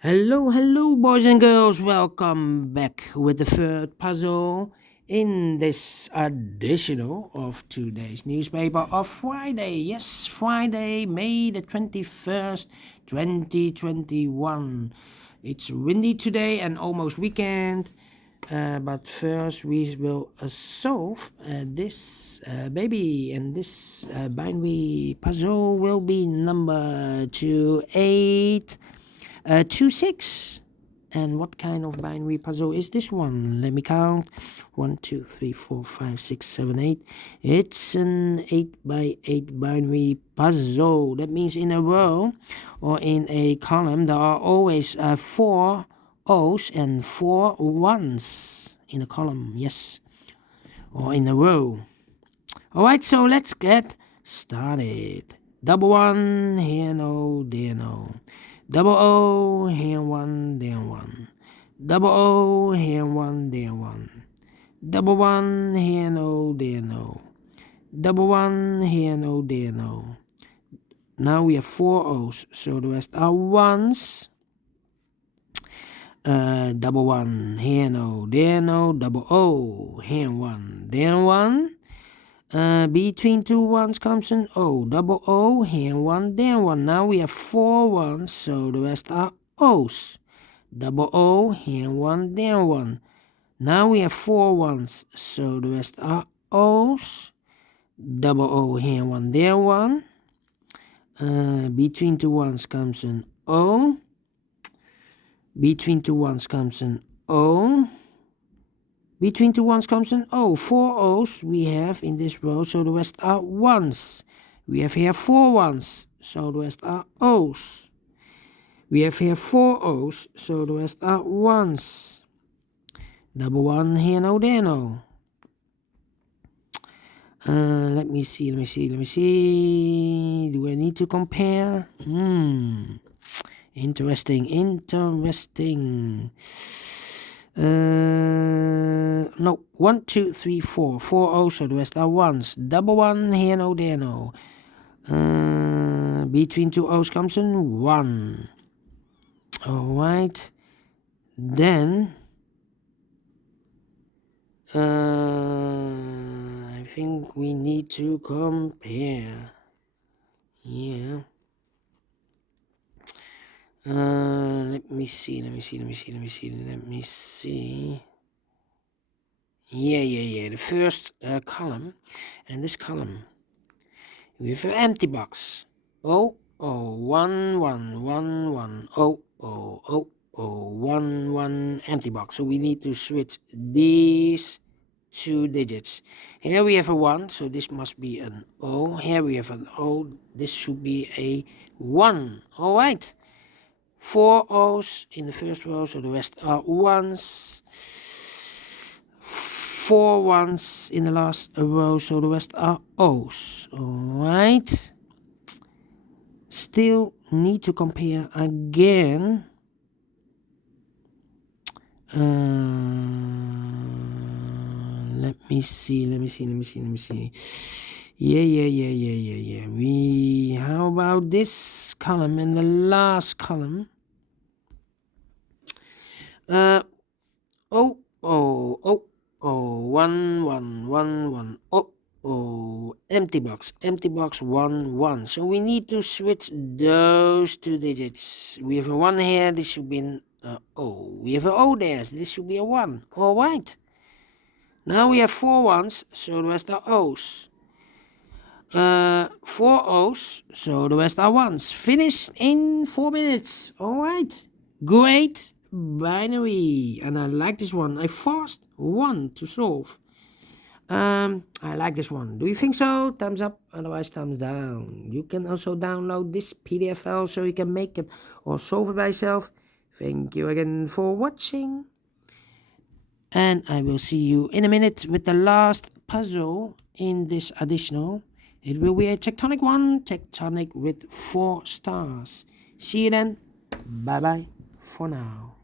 Hello, boys and girls. Welcome back with the third puzzle in this additional of today's newspaper of Friday. Yes, Friday, May the 21st, 2021. It's windy today and almost weekend. But first, we will solve this baby, and this binary puzzle will be number 2826. And what kind of binary puzzle is this one? Let me count. 1, 2, 3, 4, 5, 6, 7, 8. It's an 8 by 8 binary puzzle. That means in a row or in a column, there are always 4 O's and 4 ones in a column. Yes, or in a row. Alright, so let's get started. Double one, here no, there no. Double O, here one, there one. Double O, here one, there one. Double one, here no, there no. Double one, here no, there no. Now we have 4 O's, so the rest are ones. Double one, here no, there no. Double O, here one, there one. Between 2 ones comes an O. Double O, here one, there one. Now we have 4 ones, so the rest are O's. Double O, here one, there one. Now we have 4 ones, so the rest are O's. Double O, here one, there one. Between 2 ones comes an O. Between 2 ones comes an O. Between 2 ones comes an O. 4 O's we have in this row, so the rest are ones. We have here 4 ones, so the rest are O's. We have here 4 O's, so the rest are ones. Double one, here no, there no. Let me see. Do I need to compare? Interesting. No, 1, 2, 3, 4. 4 O's, so the rest are ones. Double one, here no, there no. Between 2 O's comes an 1. Alright. Then I think we need to compare. Yeah. Let me see. Yeah. The first column, and this column, we have an empty box. 1, 1, 1. 1, 1, empty box. So we need to switch these 2 digits. Here we have a 1, so this must be an O. Here we have an O. This should be a 1. Alright. 4 O's in the first row, so the rest are ones. 4 ones in the last row, so the rest are O's. Alright. Still need to compare again. Let me see. Yeah. How about this column and the last column? 1, 1. Empty box, 1, 1. So we need to switch those 2 digits. We have a 1 here, this should be an O. We have an O there, so this should be a 1. Alright. Now we have 4 ones, so the rest are O's. 4 O's, so the rest are ones. Finished in 4 minutes. Alright. Great binary. And I like this one. A fast one to solve. I like this one. Do you think so? Thumbs up, otherwise thumbs down. You can also download this PDF file so you can make it or solve it by yourself. Thank you again for watching. And I will see you in a minute with the last puzzle in this additional. It will be a tectonic one, tectonic with 4 stars. See you then. Bye bye for now.